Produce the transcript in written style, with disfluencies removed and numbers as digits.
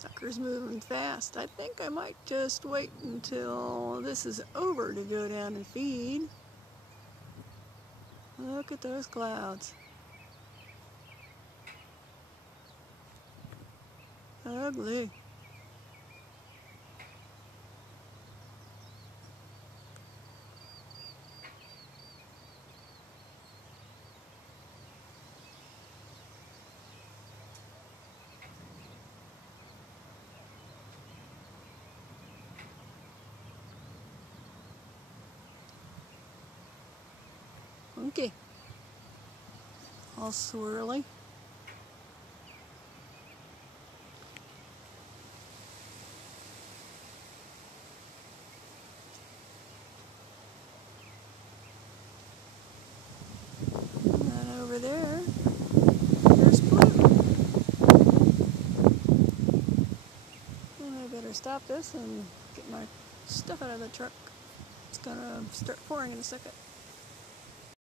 Sucker's moving fast. I think I might just wait until this is over to go down and feed. Look at those clouds. Ugly. Okay. All swirly. And over there, there's Blue. And I better stop this and get my stuff out of the truck. It's gonna start pouring in a second.